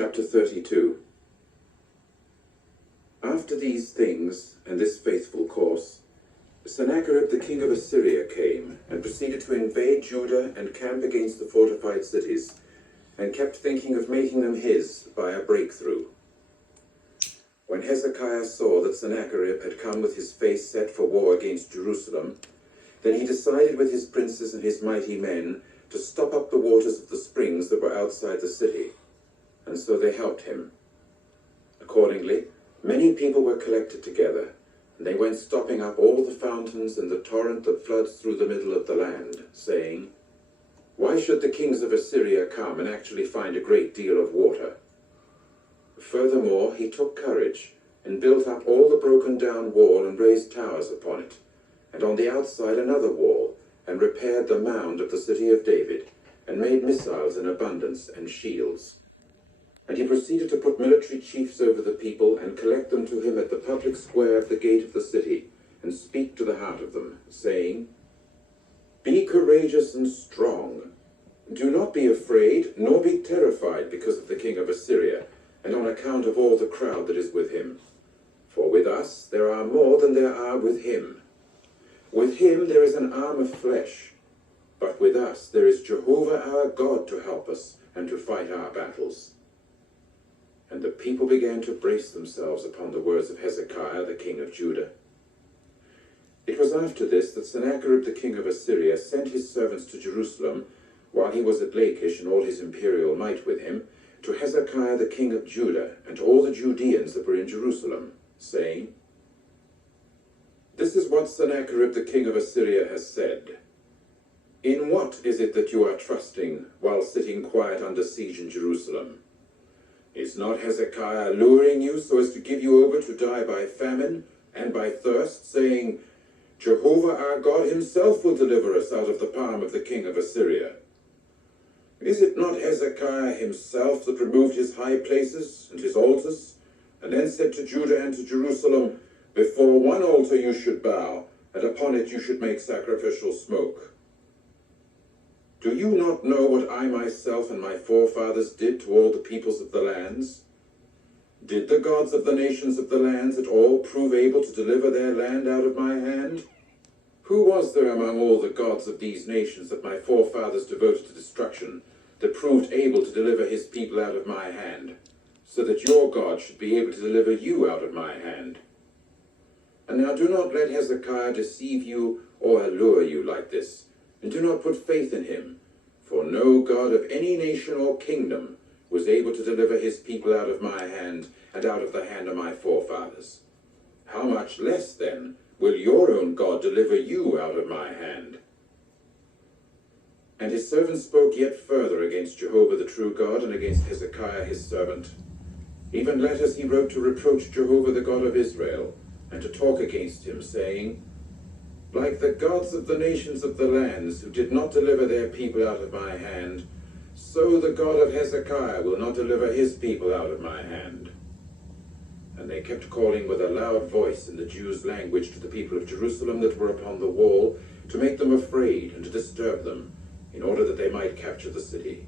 Chapter 32. After these things, and this faithful course, Sennacherib the king of Assyria came, and proceeded to invade Judah and camp against the fortified cities, and kept thinking of making them his by a breakthrough. When Hezekiah saw that Sennacherib had come with his face set for war against Jerusalem, then he decided with his princes and his mighty men to stop up the waters of the springs that were outside the city, and so they helped him. Accordingly, many people were collected together, and they went stopping up all the fountains and the torrent that floods through the middle of the land, saying, "Why should the kings of Assyria come and actually find a great deal of water?" Furthermore, he took courage, and built up all the broken down wall and raised towers upon it, and on the outside another wall, and repaired the mound of the city of David, and made missiles in abundance and shields. And he proceeded to put military chiefs over the people, and collect them to him at the public square of the gate of the city, and speak to the heart of them, saying, "Be courageous and strong. Do not be afraid, nor be terrified because of the king of Assyria, and on account of all the crowd that is with him. For with us there are more than there are with him. With him there is an arm of flesh, but with us there is Jehovah our God to help us, and to fight our battles." And the people began to brace themselves upon the words of Hezekiah the king of Judah. It was after this that Sennacherib the king of Assyria sent his servants to Jerusalem, while he was at Lachish and all his imperial might with him, to Hezekiah the king of Judah, and to all the Judeans that were in Jerusalem, saying, "This is what Sennacherib the king of Assyria has said. In what is it that you are trusting, while sitting quiet under siege in Jerusalem? Is not Hezekiah luring you so as to give you over to die by famine and by thirst, saying, 'Jehovah our God himself will deliver us out of the palm of the king of Assyria'? Is it not Hezekiah himself that removed his high places and his altars, and then said to Judah and to Jerusalem, 'Before one altar you should bow, and upon it you should make sacrificial smoke'? Do you not know what I myself and my forefathers did to all the peoples of the lands? Did the gods of the nations of the lands at all prove able to deliver their land out of my hand? Who was there among all the gods of these nations that my forefathers devoted to destruction, that proved able to deliver his people out of my hand, so that your God should be able to deliver you out of my hand? And now do not let Hezekiah deceive you or allure you like this, and do not put faith in him, for no God of any nation or kingdom was able to deliver his people out of my hand and out of the hand of my forefathers. How much less, then, will your own God deliver you out of my hand?" And his servant spoke yet further against Jehovah the true God, and against Hezekiah his servant. Even letters he wrote to reproach Jehovah the God of Israel, and to talk against him, saying, "Like the gods of the nations of the lands, who did not deliver their people out of my hand, so the God of Hezekiah will not deliver his people out of my hand." And they kept calling with a loud voice in the Jews' language to the people of Jerusalem that were upon the wall, to make them afraid and to disturb them, in order that they might capture the city.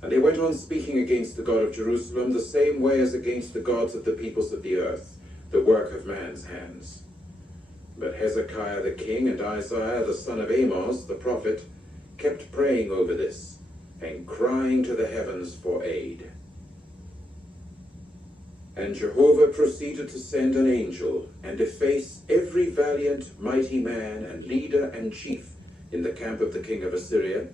And they went on speaking against the God of Jerusalem the same way as against the gods of the peoples of the earth, the work of man's hands. But Hezekiah the king and Isaiah the son of Amoz the prophet kept praying over this, and crying to the heavens for aid. And Jehovah proceeded to send an angel, and deface every valiant, mighty man, and leader, and chief in the camp of the king of Assyria,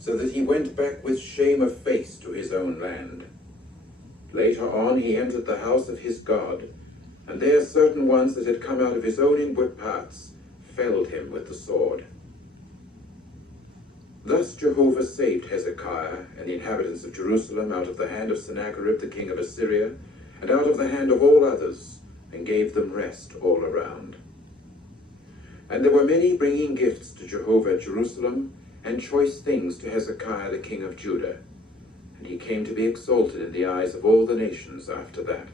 so that he went back with shame of face to his own land. Later on he entered the house of his God, and there certain ones that had come out of his own inward parts felled him with the sword. Thus Jehovah saved Hezekiah and the inhabitants of Jerusalem out of the hand of Sennacherib the king of Assyria, and out of the hand of all others, and gave them rest all around. And there were many bringing gifts to Jehovah at Jerusalem, and choice things to Hezekiah the king of Judah, and he came to be exalted in the eyes of all the nations after that.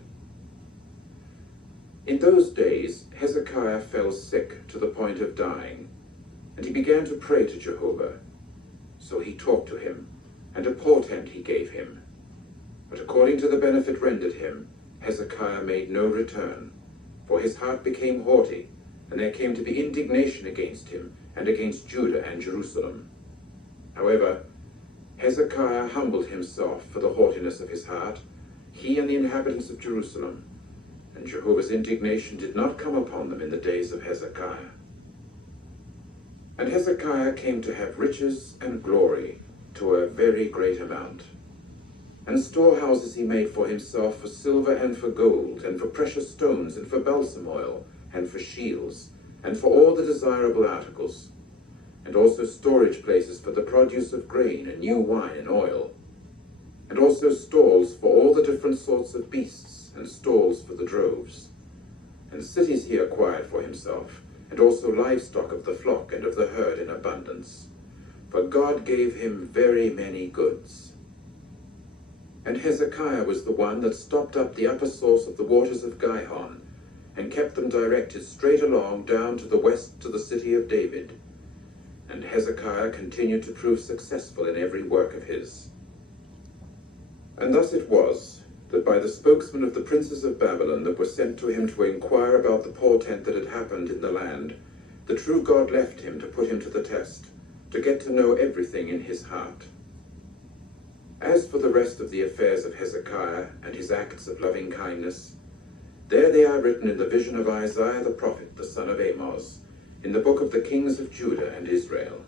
In those days Hezekiah fell sick to the point of dying, and he began to pray to Jehovah. So he talked to him, and a portent he gave him. But according to the benefit rendered him, Hezekiah made no return, for his heart became haughty, and there came to be indignation against him, and against Judah and Jerusalem. However, Hezekiah humbled himself for the haughtiness of his heart, he and the inhabitants of Jerusalem, and Jehovah's indignation did not come upon them in the days of Hezekiah. And Hezekiah came to have riches and glory to a very great amount. And storehouses he made for himself for silver and for gold, and for precious stones, and for balsam oil, and for shields, and for all the desirable articles, and also storage places for the produce of grain, and new wine and oil, and also stalls for all the different sorts of beasts, and stalls for the droves. And cities he acquired for himself, and also livestock of the flock and of the herd in abundance. For God gave him very many goods. And Hezekiah was the one that stopped up the upper source of the waters of Gihon, and kept them directed straight along down to the west to the city of David. And Hezekiah continued to prove successful in every work of his. And thus it was, that by the spokesmen of the princes of Babylon that were sent to him to inquire about the portent that had happened in the land, the true God left him to put him to the test, to get to know everything in his heart. As for the rest of the affairs of Hezekiah and his acts of loving kindness, there they are written in the vision of Isaiah the prophet, the son of Amoz, in the book of the kings of Judah and Israel.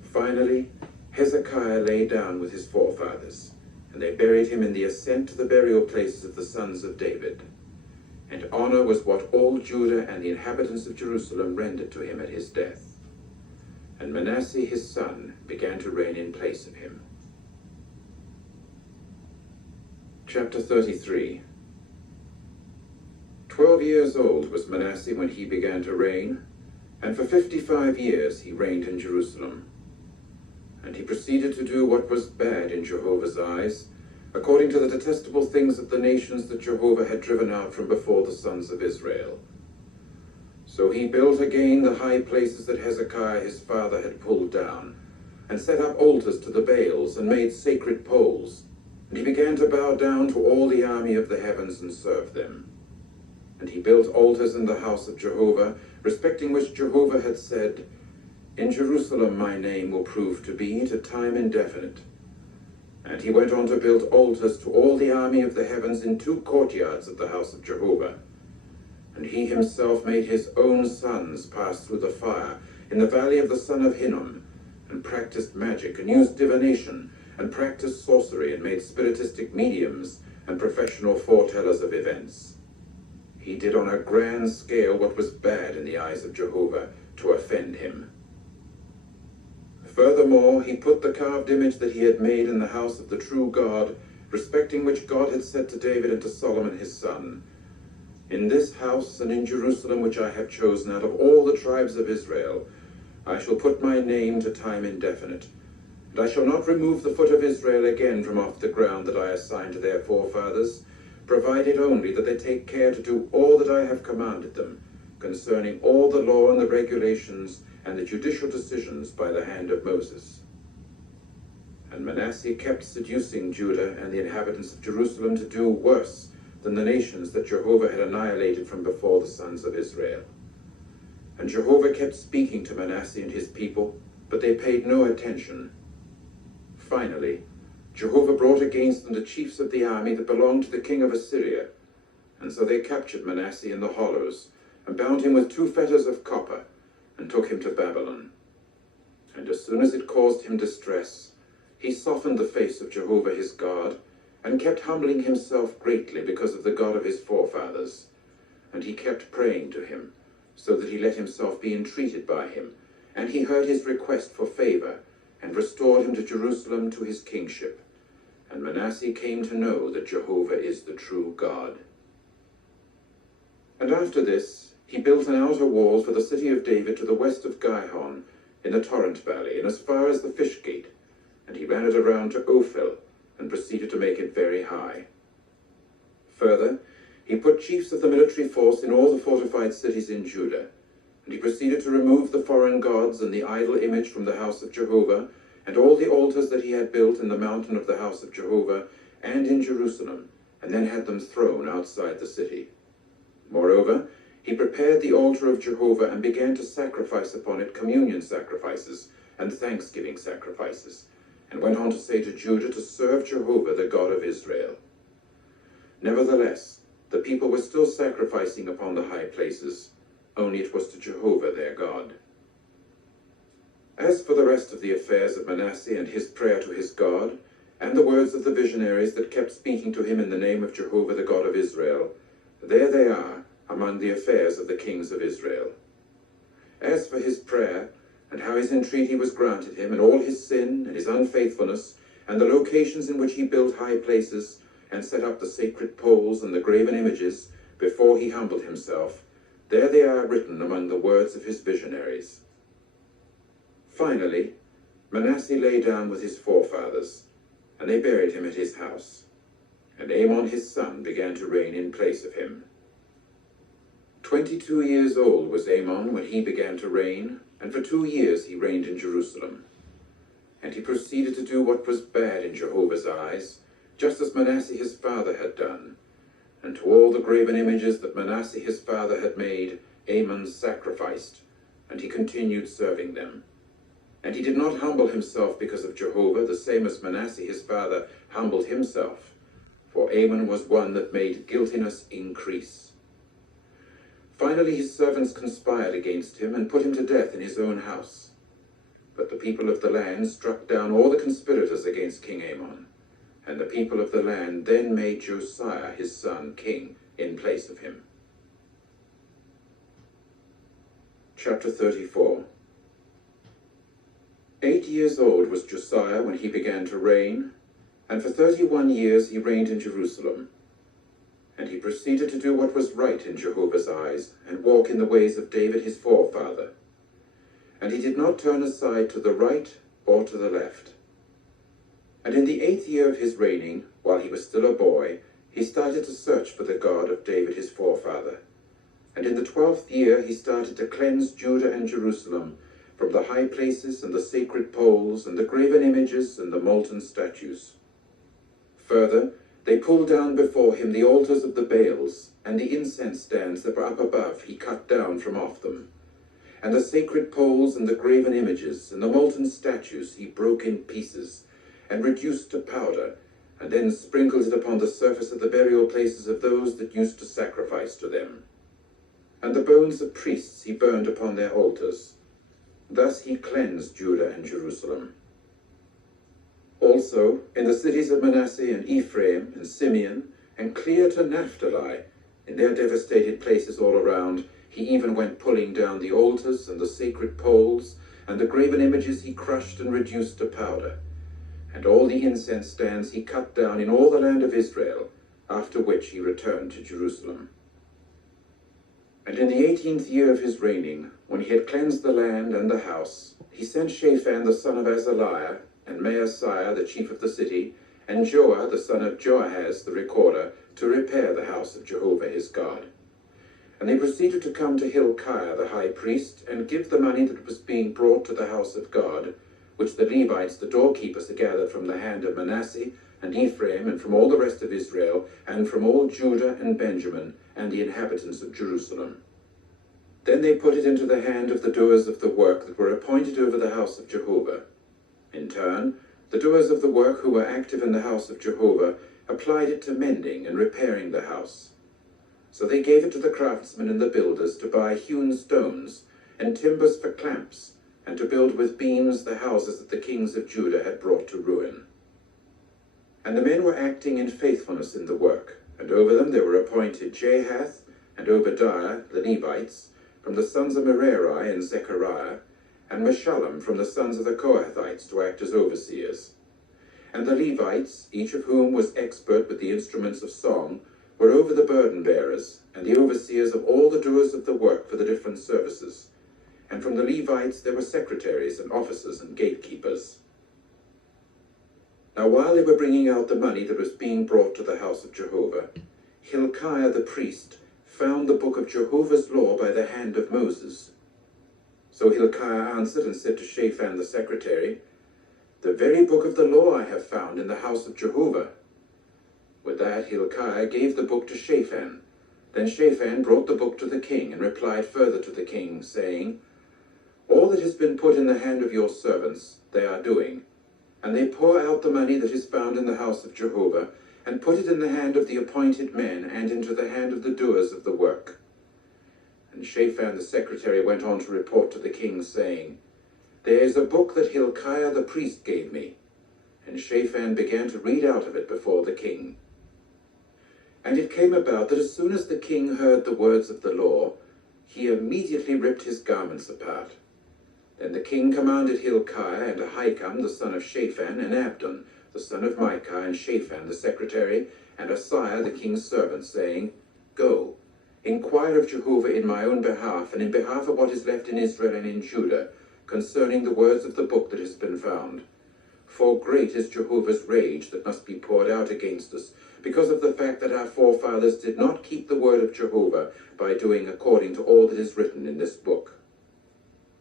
Finally, Hezekiah lay down with his forefathers, and they buried him in the ascent to the burial places of the sons of David. And honor was what all Judah and the inhabitants of Jerusalem rendered to him at his death. And Manasseh his son began to reign in place of him. Chapter 33. 12 years old was Manasseh when he began to reign, and for 55 years he reigned in Jerusalem. And he proceeded to do what was bad in Jehovah's eyes, according to the detestable things of the nations that Jehovah had driven out from before the sons of Israel. So he built again the high places that Hezekiah his father had pulled down, and set up altars to the Baals, and made sacred poles. And he began to bow down to all the army of the heavens and serve them. And he built altars in the house of Jehovah, respecting which Jehovah had said, "In Jerusalem my name will prove to be to time indefinite." And he went on to build altars to all the army of the heavens in 2 courtyards of the house of Jehovah. And he himself made his own sons pass through the fire in the valley of the son of Hinnom, and practiced magic, and used divination, and practiced sorcery, and made spiritistic mediums, and professional foretellers of events. He did on a grand scale what was bad in the eyes of Jehovah, to offend him. Furthermore, he put the carved image that he had made in the house of the true God, respecting which God had said to David and to Solomon his son, "In this house and in Jerusalem which I have chosen out of all the tribes of Israel, I shall put my name to time indefinite, and I shall not remove the foot of Israel again from off the ground that I assigned to their forefathers, provided only that they take care to do all that I have commanded them, concerning all the law and the regulations and the judicial decisions by the hand of Moses." And Manasseh kept seducing Judah and the inhabitants of Jerusalem to do worse than the nations that Jehovah had annihilated from before the sons of Israel. And Jehovah kept speaking to Manasseh and his people, but they paid no attention. Finally, Jehovah brought against them the chiefs of the army that belonged to the king of Assyria, and so they captured Manasseh in the hollows, and bound him with 2 fetters of copper, and took him to Babylon. And as soon as it caused him distress, he softened the face of Jehovah his God, and kept humbling himself greatly because of the God of his forefathers. And he kept praying to him, so that he let himself be entreated by him, and he heard his request for favor, and restored him to Jerusalem to his kingship. And Manasseh came to know that Jehovah is the true God. And after this, he built an outer wall for the city of David to the west of Gihon, in the torrent valley, and as far as the fish gate, and he ran it around to Ophel, and proceeded to make it very high. Further, he put chiefs of the military force in all the fortified cities in Judah, and he proceeded to remove the foreign gods and the idol image from the house of Jehovah, and all the altars that he had built in the mountain of the house of Jehovah, and in Jerusalem, and then had them thrown outside the city. Moreover, he prepared the altar of Jehovah and began to sacrifice upon it communion sacrifices and thanksgiving sacrifices, and went on to say to Judah to serve Jehovah, the God of Israel. Nevertheless, the people were still sacrificing upon the high places, only it was to Jehovah their God. As for the rest of the affairs of Manasseh and his prayer to his God, and the words of the visionaries that kept speaking to him in the name of Jehovah the God of Israel, there they are among the affairs of the kings of Israel. As for his prayer, and how his entreaty was granted him, and all his sin and his unfaithfulness, and the locations in which he built high places, and set up the sacred poles and the graven images, before he humbled himself, there they are written among the words of his visionaries. Finally, Manasseh lay down with his forefathers, and they buried him at his house. And Amon his son began to reign in place of him. 22 years old was Amon when he began to reign, and for 2 years he reigned in Jerusalem. And he proceeded to do what was bad in Jehovah's eyes, just as Manasseh his father had done. And to all the graven images that Manasseh his father had made, Amon sacrificed, and he continued serving them. And he did not humble himself because of Jehovah, the same as Manasseh his father humbled himself, for Amon was one that made guiltiness increase. Finally his servants conspired against him, and put him to death in his own house. But the people of the land struck down all the conspirators against King Amon, and the people of the land then made Josiah his son king in place of him. Chapter 34. 8 years old was Josiah when he began to reign, and for 31 years he reigned in Jerusalem. And he proceeded to do what was right in Jehovah's eyes, and walk in the ways of David his forefather. And he did not turn aside to the right or to the left. And in the 8th year of his reigning, while he was still a boy, he started to search for the God of David his forefather. And in the 12th year he started to cleanse Judah and Jerusalem from the high places and the sacred poles and the graven images and the molten statues. Further, they pulled down before him the altars of the Baals, and the incense stands that were up above he cut down from off them. And the sacred poles and the graven images and the molten statues he broke in pieces, and reduced to powder, and then sprinkled it upon the surface of the burial places of those that used to sacrifice to them. And the bones of priests he burned upon their altars. Thus he cleansed Judah and Jerusalem. Also, in the cities of Manasseh and Ephraim and Simeon, and clear to Naphtali, in their devastated places all around, he even went pulling down the altars and the sacred poles, and the graven images he crushed and reduced to powder. And all the incense stands he cut down in all the land of Israel, after which he returned to Jerusalem. And in the 18th year of his reigning, when he had cleansed the land and the house, he sent Shaphan the son of Azaliah, and Maaseiah the chief of the city, and Joah the son of Joahaz the recorder, to repair the house of Jehovah his God. And they proceeded to come to Hilkiah the high priest, and give the money that was being brought to the house of God, which the Levites the doorkeepers had gathered from the hand of Manasseh and Ephraim, and from all the rest of Israel, and from all Judah and Benjamin, and the inhabitants of Jerusalem. Then they put it into the hand of the doers of the work that were appointed over the house of Jehovah. In turn, the doers of the work who were active in the house of Jehovah applied it to mending and repairing the house. So they gave it to the craftsmen and the builders to buy hewn stones and timbers for clamps, and to build with beams the houses that the kings of Judah had brought to ruin. And the men were acting in faithfulness in the work, and over them there were appointed Jahath and Obadiah, the Levites, from the sons of Merari and Zechariah, and Meshullam from the sons of the Kohathites to act as overseers. And the Levites, each of whom was expert with the instruments of song, were over the burden bearers, and the overseers of all the doers of the work for the different services. And from the Levites there were secretaries and officers and gatekeepers. Now while they were bringing out the money that was being brought to the house of Jehovah, Hilkiah the priest found the book of Jehovah's law by the hand of Moses. So Hilkiah answered and said to Shaphan the secretary, "The very book of the law I have found in the house of Jehovah." With that, Hilkiah gave the book to Shaphan. Then Shaphan brought the book to the king, and replied further to the king, saying, All that has been put in the hand of your servants they are doing, and they pour out the money that is found in the house of Jehovah, and put it in the hand of the appointed men, and into the hand of the doers of the work. And Shaphan the secretary went on to report to the king, saying, There is a book that Hilkiah the priest gave me. And Shaphan began to read out of it before the king. And it came about that as soon as the king heard the words of the law, he immediately ripped his garments apart. Then the king commanded Hilkiah and Ahikam the son of Shaphan, and Abdon the son of Micah, and Shaphan the secretary, and Asaiah the king's servant, saying, Go, inquire of Jehovah in my own behalf, and in behalf of what is left in Israel and in Judah, concerning the words of the book that has been found. For great is Jehovah's rage that must be poured out against us, because of the fact that our forefathers did not keep the word of Jehovah by doing according to all that is written in this book.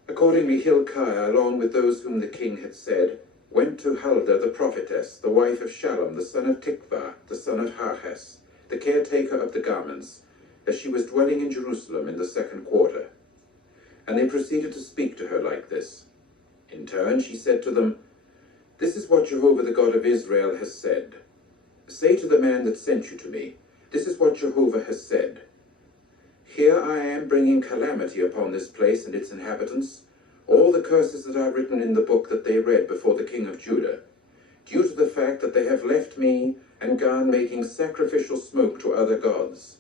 Accordingly Hilkiah, along with those whom the king had said, went to Huldah the prophetess, the wife of Shallum, the son of Tikvah, the son of Harhes, the caretaker of the garments, as she was dwelling in Jerusalem in the 2nd quarter. And they proceeded to speak to her like this. In turn she said to them, This is what Jehovah the God of Israel has said. Say to the man that sent you to me, This is what Jehovah has said. Here I am bringing calamity upon this place and its inhabitants, all the curses that are written in the book that they read before the king of Judah, due to the fact that they have left me and gone making sacrificial smoke to other gods,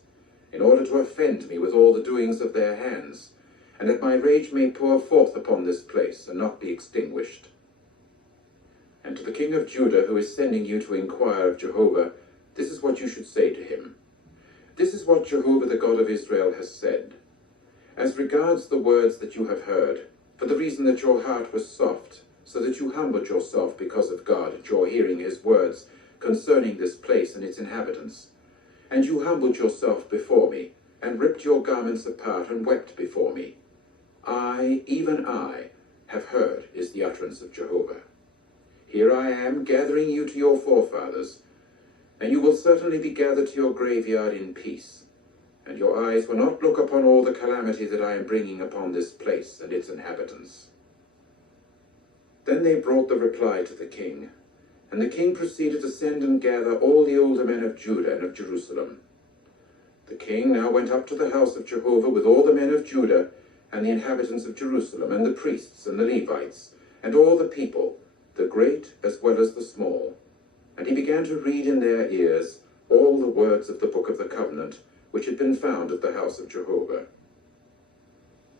in order to offend me with all the doings of their hands, and that my rage may pour forth upon this place and not be extinguished. And to the king of Judah, who is sending you to inquire of Jehovah, this is what you should say to him. This is what Jehovah the God of Israel has said. As regards the words that you have heard, for the reason that your heart was soft, so that you humbled yourself because of God at your hearing his words concerning this place and its inhabitants, and you humbled yourself before me, and ripped your garments apart, and wept before me. I, even I, have heard, is the utterance of Jehovah. Here I am, gathering you to your forefathers, and you will certainly be gathered to your graveyard in peace, and your eyes will not look upon all the calamity that I am bringing upon this place and its inhabitants. Then they brought the reply to the king, and the king proceeded to send and gather all the older men of Judah and of Jerusalem. The king now went up to the house of Jehovah with all the men of Judah and the inhabitants of Jerusalem, and the priests and the Levites, and all the people, the great as well as the small. And he began to read in their ears all the words of the book of the covenant, which had been found at the house of Jehovah.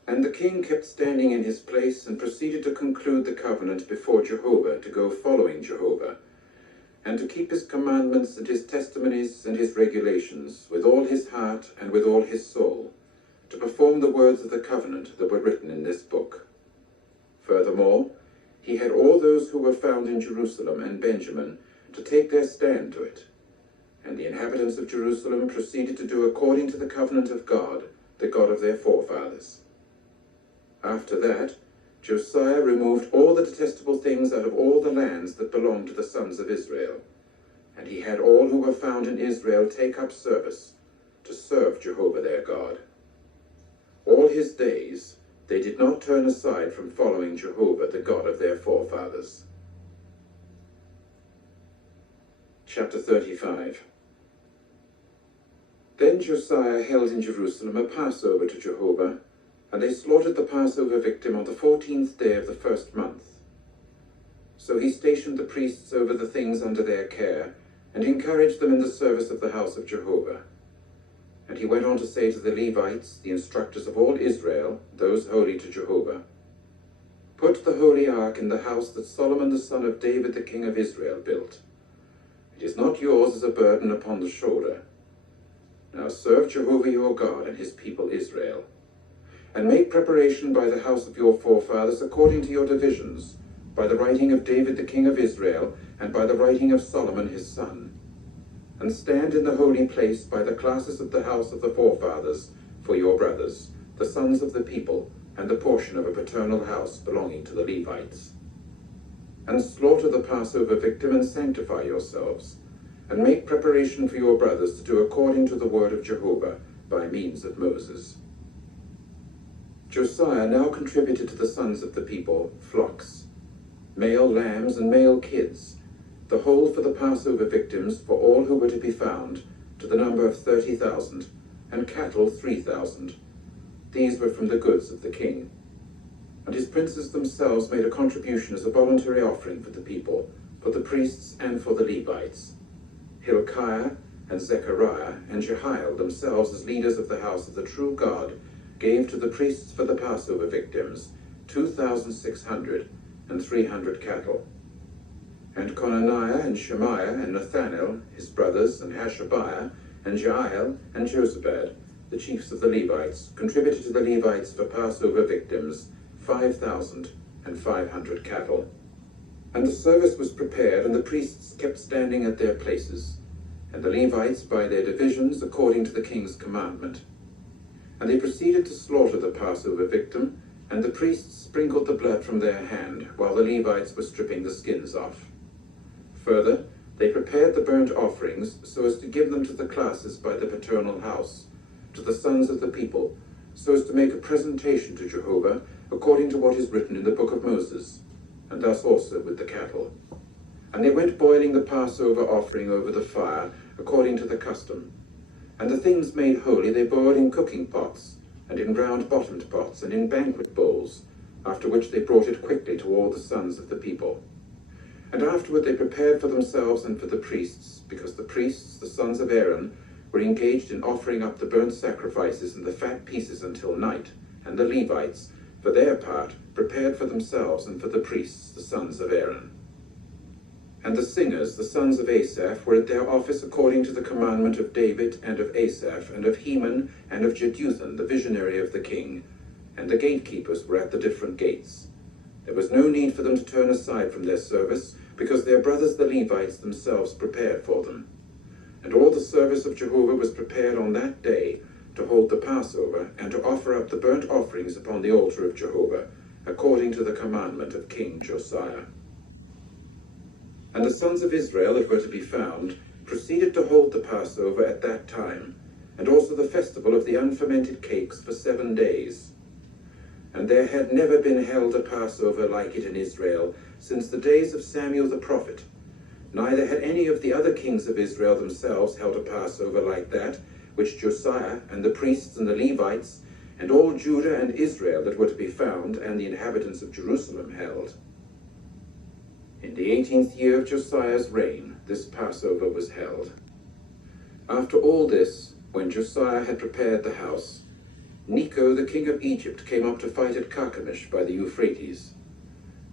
And the king kept standing in his place, and proceeded to conclude the covenant before Jehovah, to go following Jehovah, and to keep his commandments and his testimonies and his regulations with all his heart and with all his soul, to perform the words of the covenant that were written in this book. Furthermore, he had all those who were found in Jerusalem and Benjamin to take their stand to it. And the inhabitants of Jerusalem proceeded to do according to the covenant of God, the God of their forefathers. After that, Josiah removed all the detestable things out of all the lands that belonged to the sons of Israel, and he had all who were found in Israel take up service to serve Jehovah their God. All his days they did not turn aside from following Jehovah, the God of their forefathers. Chapter 35. Then Josiah held in Jerusalem a Passover to Jehovah, and they slaughtered the Passover victim on the 14th day of the 1st month. So he stationed the priests over the things under their care, and encouraged them in the service of the house of Jehovah. And he went on to say to the Levites, the instructors of all Israel, those holy to Jehovah, Put the holy ark in the house that Solomon the son of David the king of Israel built. It is not yours as a burden upon the shoulder. Now serve Jehovah your God and his people Israel, and make preparation by the house of your forefathers according to your divisions, by the writing of David the king of Israel, and by the writing of Solomon his son. And stand in the holy place by the classes of the house of the forefathers for your brothers, the sons of the people, and the portion of a paternal house belonging to the Levites. And slaughter the Passover victim, and sanctify yourselves, and make preparation for your brothers to do according to the word of Jehovah by means of Moses. Josiah now contributed to the sons of the people flocks, male lambs and male kids, the whole for the Passover victims for all who were to be found, to the number of 30,000, and cattle 3,000. These were from the goods of the king. And his princes themselves made a contribution as a voluntary offering for the people, for the priests and for the Levites. Hilkiah and Zechariah and Jehiel, themselves as leaders of the house of the true God, gave to the priests for the Passover victims 2,600 and 300 cattle. And Conaniah and Shemaiah and Nathanael, his brothers, and Hashabiah, and Jael and Josabad, the chiefs of the Levites, contributed to the Levites for Passover victims 5,500 cattle. And the service was prepared, and the priests kept standing at their places, and the Levites by their divisions according to the king's commandment. And they proceeded to slaughter the Passover victim, and the priests sprinkled the blood from their hand, while the Levites were stripping the skins off. Further, they prepared the burnt offerings so as to give them to the classes by the paternal house, to the sons of the people, so as to make a presentation to Jehovah according to what is written in the book of Moses, and thus also with the cattle. And they went boiling the Passover offering over the fire according to the custom. And the things made holy they boiled in cooking pots, and in round-bottomed pots, and in banquet bowls, after which they brought it quickly to all the sons of the people. And afterward they prepared for themselves and for the priests, because the priests, the sons of Aaron, were engaged in offering up the burnt sacrifices and the fat pieces until night, and the Levites, for their part, prepared for themselves and for the priests, the sons of Aaron. And the singers, the sons of Asaph, were at their office according to the commandment of David and of Asaph and of Heman and of Jeduthun, the visionary of the king, and the gatekeepers were at the different gates. There was no need for them to turn aside from their service, because their brothers the Levites themselves prepared for them. And all the service of Jehovah was prepared on that day to hold the Passover and to offer up the burnt offerings upon the altar of Jehovah, according to the commandment of King Josiah. And the sons of Israel that were to be found proceeded to hold the Passover at that time, and also the festival of the unfermented cakes for 7 days. And there had never been held a Passover like it in Israel since the days of Samuel the prophet. Neither had any of the other kings of Israel themselves held a Passover like that, which Josiah and the priests and the Levites and all Judah and Israel that were to be found and the inhabitants of Jerusalem held. In the 18th year of Josiah's reign, this Passover was held. After all this, when Josiah had prepared the house, Necho the king of Egypt came up to fight at Carchemish by the Euphrates.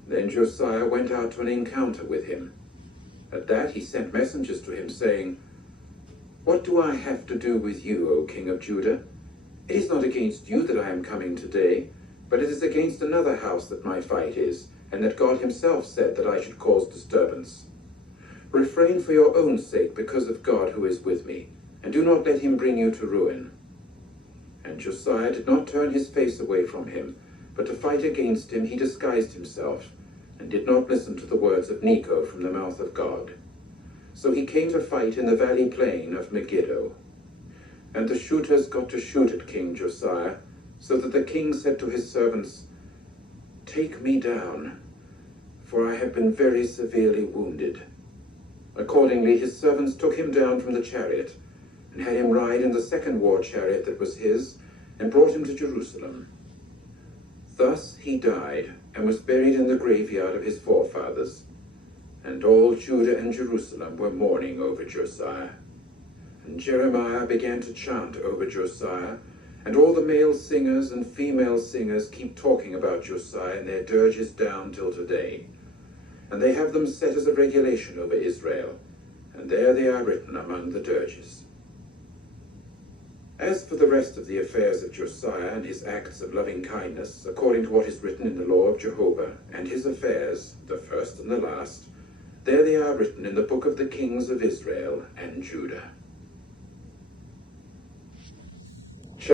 Then Josiah went out to an encounter with him. At that he sent messengers to him, saying, "What do I have to do with you, O king of Judah? It is not against you that I am coming today, but it is against another house that my fight is, and that God himself said that I should cause disturbance. Refrain for your own sake because of God who is with me, and do not let him bring you to ruin." And Josiah did not turn his face away from him, but to fight against him he disguised himself, and did not listen to the words of Necho from the mouth of God. So he came to fight in the valley plain of Megiddo. And the shooters got to shoot at King Josiah, so that the king said to his servants, "Take me down, for I have been very severely wounded." Accordingly his servants took him down from the chariot, and had him ride in the second war chariot that was his, and brought him to Jerusalem. Thus he died, and was buried in the graveyard of his forefathers. And all Judah and Jerusalem were mourning over Josiah. And Jeremiah began to chant over Josiah, and all the male singers and female singers keep talking about Josiah in their dirges down till today. And they have them set as a regulation over Israel, and there they are written among the dirges. As for the rest of the affairs of Josiah and his acts of loving kindness, according to what is written in the law of Jehovah, and his affairs, the first and the last, there they are written in the book of the kings of Israel and Judah.